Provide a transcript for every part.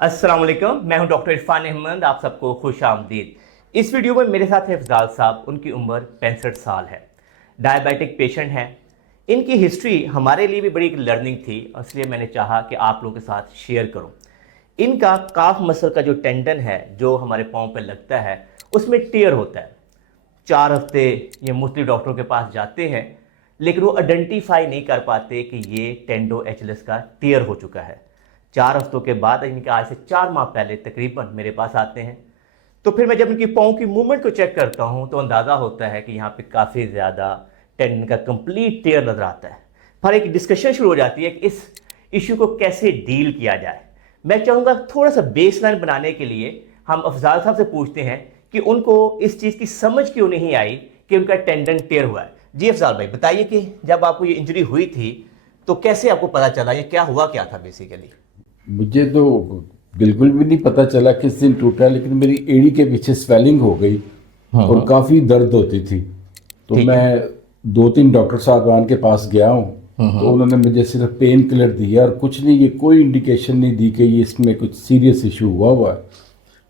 अस्सलाम वालेकुम, मैं हूं डॉक्टर इरफान अहमद। आप सबको खुश आमदीद। इस वीडियो में मेरे साथ है अफजाल साहब। उनकी उम्र 65 साल है, डायबिटिक पेशेंट हैं। इनकी हिस्ट्री हमारे लिए भी बड़ी एक लर्निंग थी, इसलिए मैंने चाहा कि आप लोगों के साथ शेयर करूं। इनका काफ मसल का जो टेंडन है जो हमारे पाँव पे लगता है उसमें टीयर होता है। 4 हफ्ते ये मुख्तलिफ डॉक्टरों के पास जाते हैं, लेकिन वो आइडेंटिफाई नहीं कर पाते कि ये टेंडो एचएलएस का टीयर हो चुका है। 4 हफ्तों के बाद, इनके आज से 4 माह पहले तकरीबन मेरे पास आते हैं। तो फिर मैं जब इनकी पाँव की मूवमेंट को चेक करता हूं तो अंदाज़ा होता है कि यहाँ पे काफ़ी ज़्यादा टेंडन का कंप्लीट टीयर नज़र आता है। फिर एक डिस्कशन शुरू हो जाती है कि इस इशू को कैसे डील किया जाए। मैं चाहूँगा थोड़ा सा बेसलाइन बनाने के लिए हम अफजाल साहब से पूछते हैं कि उनको इस चीज़ की समझ क्यों नहीं आई कि उनका टेंडन टेयर हुआ है। जी अफजाल भाई, बताइए कि जब आपको ये इंजरी हुई थी तो कैसे आपको पता चला, ये क्या हुआ, क्या था बेसिकली। मुझे तो बिल्कुल भी नहीं पता चला किस दिन टूटा, लेकिन मेरी एड़ी के पीछे स्वेलिंग हो गई और हम्म। काफ़ी दर्द होती थी। तो ठीक है। मैं 2-3 डॉक्टर साहबान के पास गया हूँ। तो हम्म। उन्होंने मुझे सिर्फ पेन किलर दिया और कुछ नहीं, ये कोई इंडिकेशन नहीं दी कि ये इसमें कुछ सीरियस इशू हुआ है।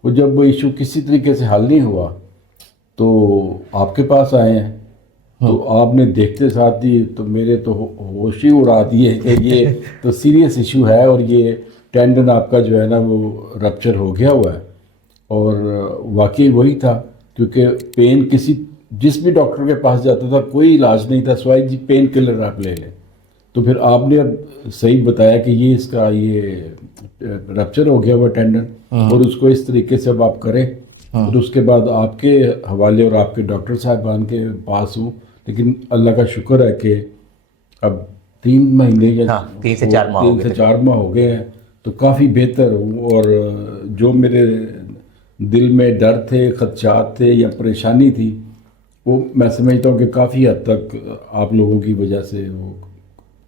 वो जब वो इशू किसी तरीके से हल नहीं हुआ तो आपके पास आए हैं। तो हम्म। आपने देखते साथ ही तो मेरे तो होश ही उड़ा दिए कि ये तो सीरियस इशू है और ये टेंडन आपका जो है ना वो रप्चर हो गया हुआ है। और वाकई वही था, क्योंकि पेन किसी जिस भी डॉक्टर के पास जाता था कोई इलाज नहीं था सिवाय जी पेन किलर आप ले लें। तो फिर आपने अब सही बताया कि ये इसका ये रप्चर हो गया हुआ टेंडन, और उसको इस तरीके से अब आप करें। और उसके बाद आपके हवाले और आपके डॉक्टर साहबान के पास हूँ। लेकिन अल्लाह का शुक्र है कि अब 3 महीने या हाँ, 3 से 4 माह हो तीन गए से तकरीबन। चार माह हो गए हैं। तो काफ़ी बेहतर हूँ। और जो मेरे दिल में डर थे, खदशात थे या परेशानी थी, वो मैं समझता हूँ कि काफ़ी हद तक आप लोगों की वजह से वो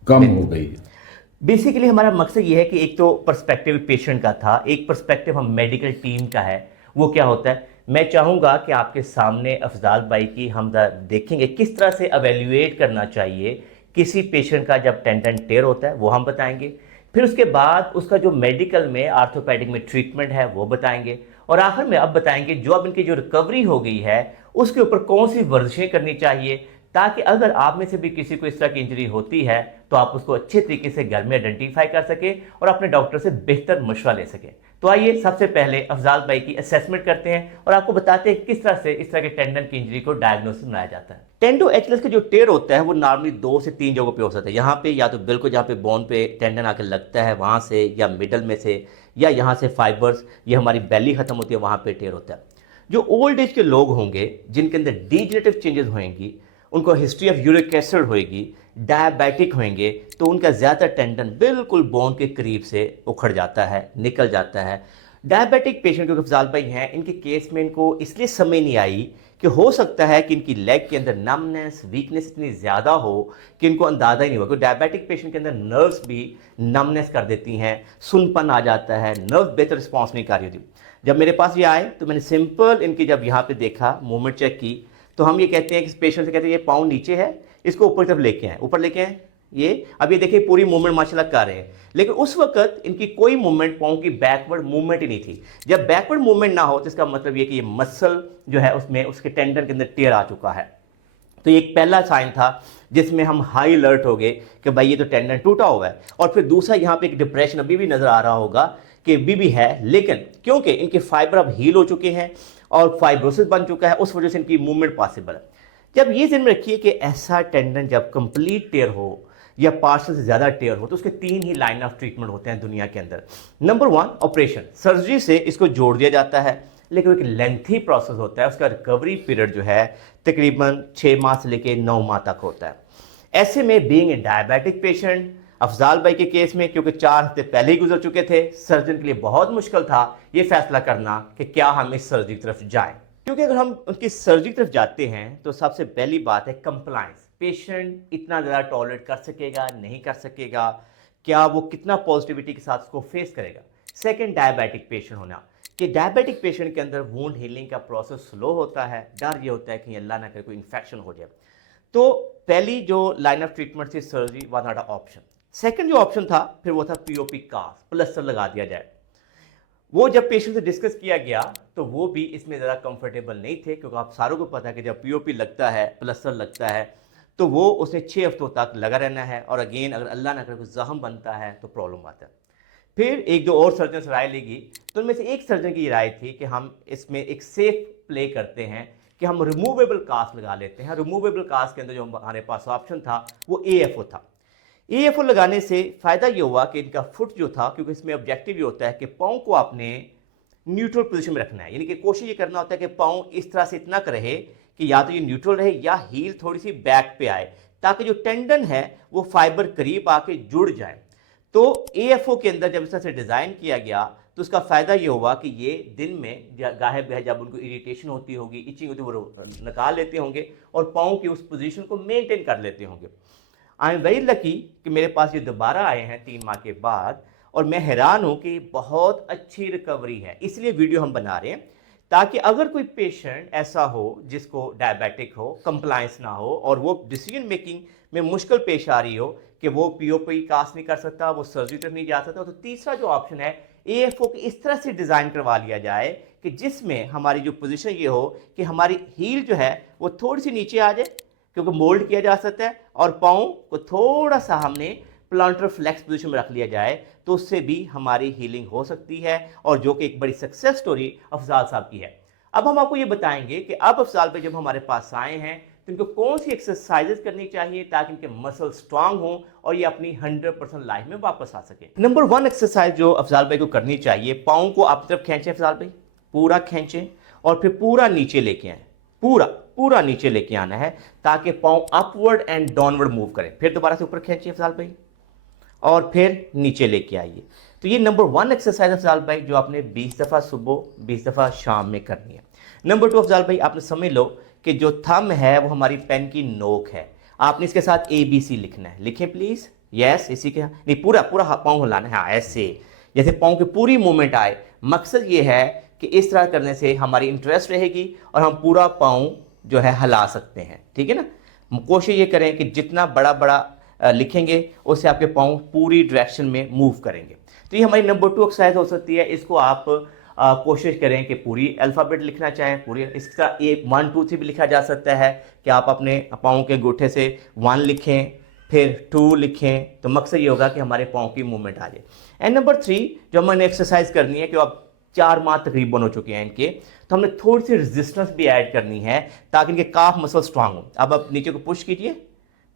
कम हो बिल्कुल। गई है। बेसिकली हमारा मकसद ये है कि एक तो पर्सपेक्टिव पेशेंट का था, एक पर्सपेक्टिव हम मेडिकल टीम का है। वो क्या होता है, मैं चाहूँगा कि आपके सामने अफजाल भाई की हम देखेंगे किस तरह से एवेल्युएट करना चाहिए किसी पेशेंट का जब टेंडन टेयर होता है, वो हम बताएंगे। फिर उसके बाद उसका जो मेडिकल में आर्थोपेडिक में ट्रीटमेंट है वो बताएंगे। और आखिर में अब बताएंगे जो अब इनकी जो रिकवरी हो गई है उसके ऊपर कौन सी वर्जिशें करनी चाहिए, ताकि अगर आप में से भी किसी को इस तरह की इंजरी होती है तो आप उसको अच्छे तरीके से घर में आइडेंटिफाई कर सके और अपने डॉक्टर से बेहतर मशवरा ले सके। तो आइए सबसे पहले अफजाल भाई की असेसमेंट करते हैं और आपको बताते हैं किस तरह से इस तरह के टेंडन की इंजरी को डायग्नोसिस बनाया जाता है। टेंडो एचएलएस का जो टेयर होता है वो नॉर्मली 2 से 3 जगहों पे हो सकता है। यहाँ पे या तो बिल्कुल जहाँ पे बोन पे टेंडन आकर लगता है वहाँ से, या मिडल में से, या यहाँ से फाइबर्स, ये हमारी बेली खत्म होती है, वहाँ पे टेयर होता है। जो ओल्ड एज के लोग होंगे जिनके अंदर डिजेनरेटिव चेंजेस होंगी, उनको हिस्ट्री ऑफ यूरिक एसिड होएगी, डायबिटिक होंगे, तो उनका ज़्यादा टेंडन बिल्कुल बोन के करीब से उखड़ जाता है, निकल जाता है। डायबिटिक पेशेंट क्योंकि अफजाल भाई हैं, इनके केस में इनको इसलिए समझ नहीं आई कि हो सकता है कि इनकी लेग के अंदर नमनेस, वीकनेस इतनी ज़्यादा हो कि इनको अंदाज़ा ही नहीं हुआ। क्योंकि डायबिटिक पेशेंट के अंदर नर्व्स भी नमनेस कर देती हैं, सुनपन आ जाता है, नर्व बेहतर रिस्पॉन्स नहीं कर रही होती। जब मेरे पास ये आए तो मैंने सिंपल इनकी जब यहाँ पे देखा, मूवमेंट चेक की, तो हम ये कहते हैं कि पेशेंट से कहते हैं ये पाँव नीचे है, इसको ऊपर की तरफ लेके आए, ऊपर लेके आए। ये अब ये देखिए पूरी मूवमेंट माशाल्लाह कर रहे हैं, लेकिन उस वक्त इनकी कोई मूवमेंट, पाँव की बैकवर्ड मूवमेंट ही नहीं थी। जब बैकवर्ड मूवमेंट ना हो तो इसका मतलब ये कि ये मसल जो है उसमें उसके टेंडन के अंदर टेयर आ चुका है। तो ये एक पहला साइन था जिसमें हम हाई अलर्ट हो गए कि भाई ये तो टेंडन टूटा हुआ है। और फिर दूसरा यहाँ पे एक डिप्रेशन अभी भी नजर आ रहा होगा कि अभी भी है, लेकिन क्योंकि इनके फाइबर अब हील हो चुके हैं और फाइब्रोसिस बन चुका है, उस वजह से इनकी मूवमेंट पॉसिबल है। जब ये ध्यान में रखिए कि ऐसा टेंडन जब कंप्लीट टेयर हो या पार्सल से ज़्यादा टेयर हो तो उसके 3 ही लाइन ऑफ ट्रीटमेंट होते हैं दुनिया के अंदर। नंबर 1 ऑपरेशन, सर्जरी से इसको जोड़ दिया जाता है, लेकिन एक लेंथी प्रोसेस होता है। उसका रिकवरी पीरियड जो है तकरीबन 6 माह से लेकर 9 माह तक होता है। ऐसे में being a diabetic patient, Afzal भाई के केस में क्योंकि 4 हफ्ते पहले ही गुजर चुके थे, सर्जन के लिए बहुत मुश्किल था ये फैसला करना कि क्या हम इस सर्जरी की तरफ जाएं। क्योंकि अगर हम उनकी सर्जरी की तरफ जाते हैं तो सबसे पहली बात है कंप्लायंस। पेशेंट इतना ज़्यादा टॉलरेट कर सकेगा, नहीं कर सकेगा, क्या वो कितना पॉजिटिविटी के साथ उसको फेस करेगा। सेकंड, डायबिटिक पेशेंट होना, कि डायबिटिक पेशेंट के अंदर वुंड हीलिंग का प्रोसेस स्लो होता है, डर ये होता है कि अल्लाह ना करे कोई इन्फेक्शन हो जाए। तो पहली जो लाइन ऑफ ट्रीटमेंट थी surgery was not a option. Second जो ऑप्शन था फिर वो था पीओपी कास्ट, प्लस्टर लगा दिया जाए। वो जब पेशेंट से डिस्कस किया गया तो वो भी इसमें ज़्यादा कंफर्टेबल नहीं थे, क्योंकि आप सारों को पता है कि जब पीओपी लगता है, प्लास्टर लगता है, तो वो उसे 6 हफ्तों तक लगा रहना है, और अगेन अगर अल्लाह ना करे कोई जख्म बनता है तो प्रॉब्लम आता है। फिर एक दो और सर्जन से राय लेगी, तो उनमें से एक सर्जन की राय थी कि हम इसमें एक सेफ प्ले करते हैं कि हम रिमूवेबल कास्ट लगा लेते हैं। रिमूवेबल कास्ट के अंदर जो हमारे पास ऑप्शन था वो एएफओ था। एएफओ लगाने से फ़ायदा ये हुआ कि इनका फुट जो था, क्योंकि इसमें ऑब्जेक्टिव ये होता है कि पाँव को आपने न्यूट्रल पोजीशन में रखना है, यानी कि कोशिश ये करना होता है कि पाँव इस तरह से इतना रहे कि या तो ये न्यूट्रल रहे या हील थोड़ी सी बैक पे आए, ताकि जो टेंडन है वो फाइबर करीब आके जुड़ जाए। तो एएफओ के अंदर जब इस तरह से डिज़ाइन किया गया तो उसका फ़ायदा ये हुआ कि ये दिन में गाहे बहे जब उनको इरिटेशन होती होगी, इचिंग होती, वो निकाल लेते होंगे और पाँव की उस पोजीशन को मेंटेन कर लेते होंगे। आई एम वेरी लकी कि मेरे पास ये दोबारा आए हैं 3 माह के बाद, और मैं हैरान हूँ कि बहुत अच्छी रिकवरी है। इसलिए वीडियो हम बना रहे हैं ताकि अगर कोई पेशेंट ऐसा हो जिसको डायबिटिक हो, कंप्लायंस ना हो, और वो डिसीजन मेकिंग में मुश्किल पेश आ रही हो कि वो पीओपी कास्ट नहीं कर सकता, वो सर्जरी तक नहीं जा सकता, तो तीसरा जो ऑप्शन है एएफओ को इस तरह से डिज़ाइन करवा लिया जाए कि जिसमें हमारी जो पोजीशन ये हो कि हमारी हील जो है वो थोड़ी सी नीचे आ जाए, क्योंकि मोल्ड किया जा सकता है, और पाँव को थोड़ा सा हमने प्लांटर फ्लेक्स पोजीशन में रख लिया जाए, तो उससे भी हमारी हीलिंग हो सकती है, और जो कि एक बड़ी सक्सेस स्टोरी अफजाल साहब की है। अब हम आपको ये बताएंगे कि अब अफजाल भाई जब हमारे पास आए हैं तो इनको कौन सी एक्सरसाइजेस करनी चाहिए ताकि इनके मसल स्ट्रांग हो और ये अपनी 100% लाइफ में वापस आ सके। नंबर 1 एक्सरसाइज जो अफजाल भाई को करनी चाहिए, पाँव को आप तरफ खींचें अफजाल भाई, पूरा खींचें और फिर पूरा नीचे लेके आए, पूरा पूरा नीचे लेके आना है ताकि पाँव अपवर्ड एंड डाउनवर्ड मूव करें। फिर दोबारा से ऊपर खींचिए अफजाल भाई और फिर नीचे लेके आइए। तो ये नंबर 1 एक्सरसाइज अफजाल भाई जो आपने 20 दफ़ा सुबह 20 दफ़ा शाम में करनी है। नंबर 2 अफजाल भाई आपने समझ लो कि जो थंब है वो हमारी पेन की नोक है, आपने इसके साथ ABC लिखना है। लिखें प्लीज़। यस, इसी के नहीं, पूरा पूरा पाँव हिलाना है। हाँ, ऐसे जैसे पाँव की पूरी मूवमेंट आए। मकसद ये है कि इस तरह करने से हमारी इंटरेस्ट रहेगी और हम पूरा पाँव जो है हिला सकते हैं। ठीक है ना। कोशिश ये करें कि जितना बड़ा बड़ा लिखेंगे उससे आपके पाँव पूरी डायरेक्शन में मूव करेंगे। तो ये हमारी नंबर 2 एक्सरसाइज हो सकती है। इसको आप कोशिश करें कि पूरी अल्फ़ाबेट लिखना चाहें, पूरी इसका 1 2 3 भी लिखा जा सकता है कि आप अपने पाँव के अंगूठे से 1 लिखें फिर 2 लिखें, तो मकसद ये होगा कि हमारे पाँव की मूवमेंट आ जाए। एंड नंबर 3 जो हमने एक्सरसाइज करनी है कि अब 4 माह तकरीबन हो चुके हैं इनके, तो हमने थोड़ी सी रेजिस्टेंस भी ऐड करनी है ताकि इनके काफ मसल स्ट्रांग हो। अब आप नीचे को पुश कीजिए,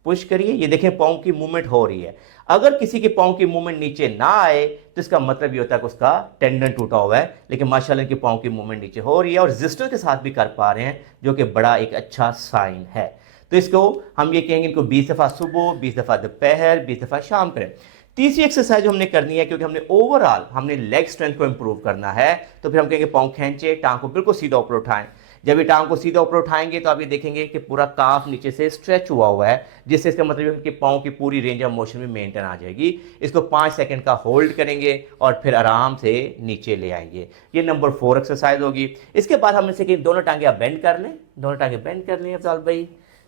पुश करिए, ये देखें पाँव की मूवमेंट हो रही है। अगर किसी के पाँव की मूवमेंट नीचे ना आए तो इसका मतलब ये होता है कि उसका टेंडन टूटा हुआ है, लेकिन माशाल्लाह इनके पाँव की मूवमेंट नीचे हो रही है और रेजिस्टेंस के साथ भी कर पा रहे हैं, जो कि बड़ा एक अच्छा साइन है। तो इसको हम ये कहेंगे इनको 20 दफ़ा सुबह, 20 दफ़ा दोपहर, 20 दफ़ा शाम करें। तीसरी एक्सरसाइज जो हमने करनी है, क्योंकि हमने ओवरऑल हमने लेग स्ट्रेंथ को इंप्रूव करना है, तो फिर हम कहेंगे पाँव खींचे, टांग को बिल्कुल सीधा ऊपर उठाएं। जब ये टांग को सीधा ऊपर उठाएंगे तो आप ये देखेंगे कि पूरा काफ नीचे से स्ट्रेच हुआ है, जिससे इसका मतलब है कि पाँव की पूरी रेंज ऑफ मोशन में मेंटेन आ जाएगी। इसको 5 सेकंड का होल्ड करेंगे और फिर आराम से नीचे ले आएंगे। ये नंबर 4 एक्सरसाइज होगी। इसके बाद हम इसे कि दोनों टांगे आप बेंड कर लें, दोनों टांगे बेंड कर लें अफजाल भाई,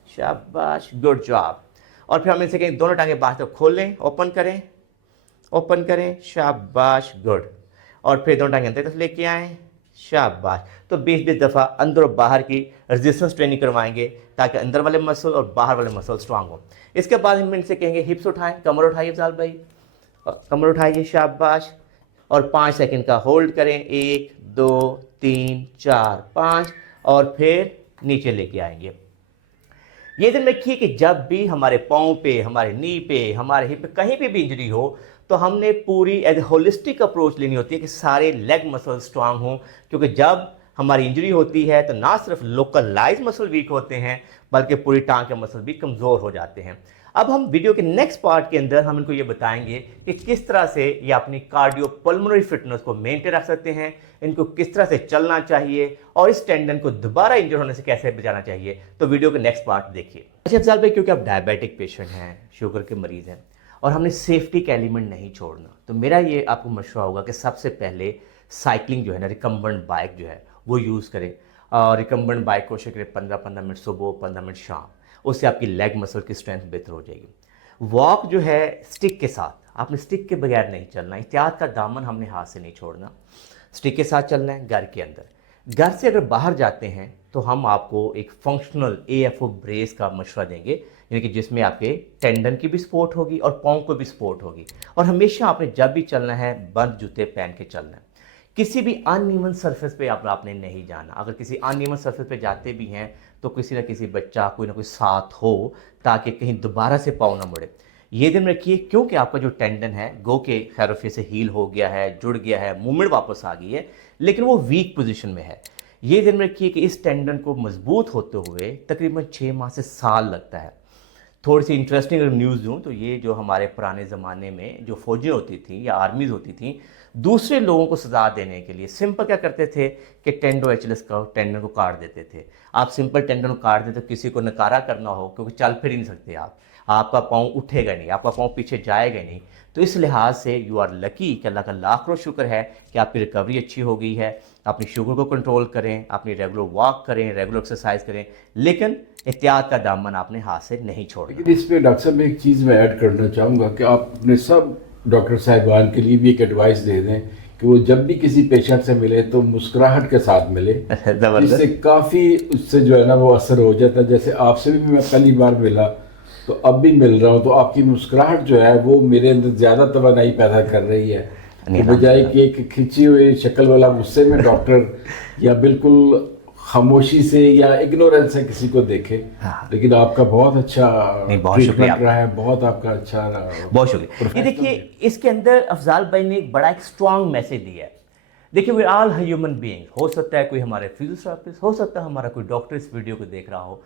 शाबाश, गुड जॉब। और फिर हम इसे कहें दोनों टांगे बाहर तक खोल लें, ओपन करें, ओपन करें, शाबाश, गुड। और फिर दोनों टांगे अंदर तरफ लेके आएँ, शाबाश। तो 20-20 दफ़ा अंदर और बाहर की रेजिस्टेंस ट्रेनिंग करवाएंगे ताकि अंदर वाले मसल और बाहर वाले मसल स्ट्रांग हो। इसके बाद हम इनसे कहेंगे हिप्स उठाएं, कमर उठाइए अफजाल भाई, कमर उठाइए, शाबाश। और 5 सेकंड का होल्ड करें, 1 2 3 4 5, और फिर नीचे लेके आएंगे। ये दिन रखिए कि जब भी हमारे पाँव पे, हमारे नी पे, हमारे हिप पे कहीं पे भी इंजरी हो तो हमने पूरी एज होलिस्टिक अप्रोच लेनी होती है कि सारे लेग मसल स्ट्रांग हों, क्योंकि जब हमारी इंजरी होती है तो ना सिर्फ लोकलाइज मसल वीक होते हैं बल्कि पूरी टांग के मसल भी कमज़ोर हो जाते हैं। अब हम वीडियो के नेक्स्ट पार्ट के अंदर हम इनको ये बताएंगे कि किस तरह से ये अपनी कार्डियोपल्मोनरी फिटनेस को मेंटेन रख सकते हैं, इनको किस तरह से चलना चाहिए और इस टेंडन को दोबारा इंजर होने से कैसे बचाना चाहिए। तो वीडियो के नेक्स्ट पार्ट देखिए। अच्छा अफजाल भाई, क्योंकि आप डायबिटिक पेशेंट हैं, शुगर के मरीज़ हैं और हमने सेफ्टी का एलिमेंट नहीं छोड़ना, तो मेरा ये आपको मशवरा होगा कि सबसे पहले साइकिलिंग जो है ना, रिकम्बेंट बाइक जो है वो यूज़ करें। और रिकम्बेंट बाइक कोशिश करें 15-15 मिनट सुबह, 15 मिनट शाम, उससे आपकी लेग मसल की स्ट्रेंथ बेहतर हो जाएगी। वॉक जो है स्टिक के साथ, आपने स्टिक के बगैर नहीं चलना, एहतियात का दामन हमने हाथ से नहीं छोड़ना। स्टिक के साथ चलना है घर के अंदर। घर से अगर बाहर जाते हैं तो हम आपको एक फंक्शनल AFO ब्रेस का मशवरा देंगे, यानी कि जिसमें आपके टेंडन की भी सपोर्ट होगी और पाँव को भी सपोर्ट होगी। और हमेशा आपने जब भी चलना है बंद जूते पहन के चलना है। किसी भी अनइवन सरफेस पे आपने नहीं जाना। अगर किसी अनइवन सरफेस पे जाते भी हैं तो किसी ना किसी बच्चा कोई ना कोई साथ हो, ताकि कहीं दोबारा से पाँव ना मुड़े। ये दिन रखिए, क्योंकि आपका जो टेंडन है गो के खैरफे से हील हो गया है, जुड़ गया है, मूवमेंट वापस आ गई है, लेकिन वो वीक पोजीशन में है। ये दिन रखिए कि इस टेंडन को मजबूत होते हुए तकरीबन 6 माह से साल लगता है। थोड़ी सी इंटरेस्टिंग अगर न्यूज़ दूँ तो ये जो हमारे पुराने ज़माने में जो फौजें होती थी या आर्मीज़ होती थी, दूसरे लोगों को सजा देने के लिए सिंपल क्या करते थे कि टेंडो एचलेस का टेंडन को काट देते थे। आप सिंपल टेंडन को काट देते तो किसी को नकारा करना हो, क्योंकि चल फिर ही नहीं सकते आप, आपका पाँव उठेगा नहीं, आपका पाँव पीछे जाएगा नहीं। तो इस लिहाज से यू आर लकी कि अल्लाह का लाख करोड़ शुक्र है कि आपकी रिकवरी अच्छी हो गई है। अपनी शुगर को कंट्रोल करें, अपनी रेगुलर वॉक करें, रेगुलर एक्सरसाइज करें, लेकिन एहतियात का दामन आपने हाथ से नहीं छोड़ना। लेकिन इस पे डॉक्टर साहब एक चीज़ मैं ऐड करना चाहूँगा कि आप अपने सब डॉक्टर साहिबान के लिए भी एक एडवाइस दे दें कि वो जब भी किसी पेशेंट से मिले तो मुस्कुराहट के साथ मिले, जिससे काफ़ी उससे जो है ना वो असर हो जाता है। जैसे आपसे भी मैं पहली बार मिला तो अब भी मिल रहा हूँ, तो आपकी मुस्कुराहट जो है वो मेरे अंदर ज़्यादा तवानाई पैदा कर रही है, तो बजाय कि एक खिंची हुई शक्ल वाला गुस्से में डॉक्टर या बिल्कुल खामोशी से या इग्नोरेंस से किसी को देखे। हाँ। लेकिन आपका बहुत अच्छा बहुत शुक्रिया रहा है, बहुत आपका अच्छा रहा। बहुत शुक्रिया। ये देखिए, इसके अंदर अफजाल भाई ने एक बड़ा एक स्ट्रांग मैसेज दिया है। देखिए, वी ऑल ह्यूमन बीइंग, हो सकता है कोई हमारे फिजियोथेरेपिस्ट, हो सकता है हमारा कोई डॉक्टर इस वीडियो को देख रहा हो।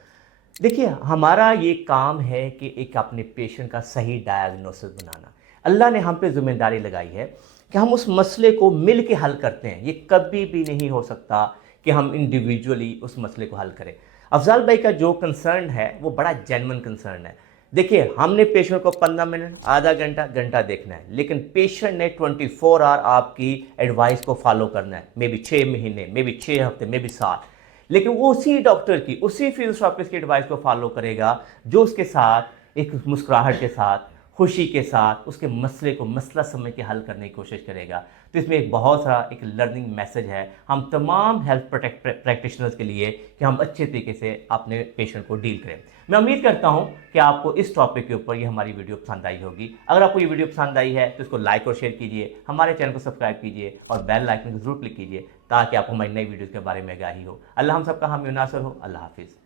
देखिए, हमारा ये काम है कि एक अपने पेशेंट का सही डायग्नोसिस बनाना। अल्लाह ने हम पे जिम्मेदारी लगाई है कि हम उस मसले को मिल के हल करते हैं। ये कभी भी नहीं हो सकता कि हम इंडिविजुअली उस मसले को हल करें। अफजाल भाई का जो कंसर्न है वो बड़ा जेन्युइन कंसर्न है। देखिए, हमने पेशेंट को 15 मिनट, आधा घंटा, घंटा देखना है, लेकिन पेशेंट ने 24 आवर आपकी एडवाइस को फॉलो करना है। मे बी 6 महीने, मे बी 6 हफ्ते, मे बी साल, लेकिन वो उसी डॉक्टर की, उसी फिजियोथेरेपिस्ट की एडवाइस को फॉलो करेगा जो उसके साथ एक मुस्कुराहट के साथ, खुशी के साथ उसके मसले को मसला समझ के हल करने की कोशिश करेगा। तो इसमें एक बहुत सारा एक लर्निंग मैसेज है हम तमाम हेल्थ प्रैक्टिशनर्स के लिए कि हम अच्छे तरीके से अपने पेशेंट को डील करें। मैं उम्मीद करता हूं कि आपको इस टॉपिक के ऊपर ये हमारी वीडियो पसंद आई होगी। अगर आपको ये वीडियो पसंद आई है तो इसको लाइक और शेयर कीजिए, हमारे चैनल को सब्सक्राइब कीजिए और बेल आइकन को जरूर क्लिक कीजिए ताकि आपको हमारी नई वीडियोज़ के बारे में आगाही हो। अल्लाह हम सबका हामी नासर हो। अल्लाह हाफिज़।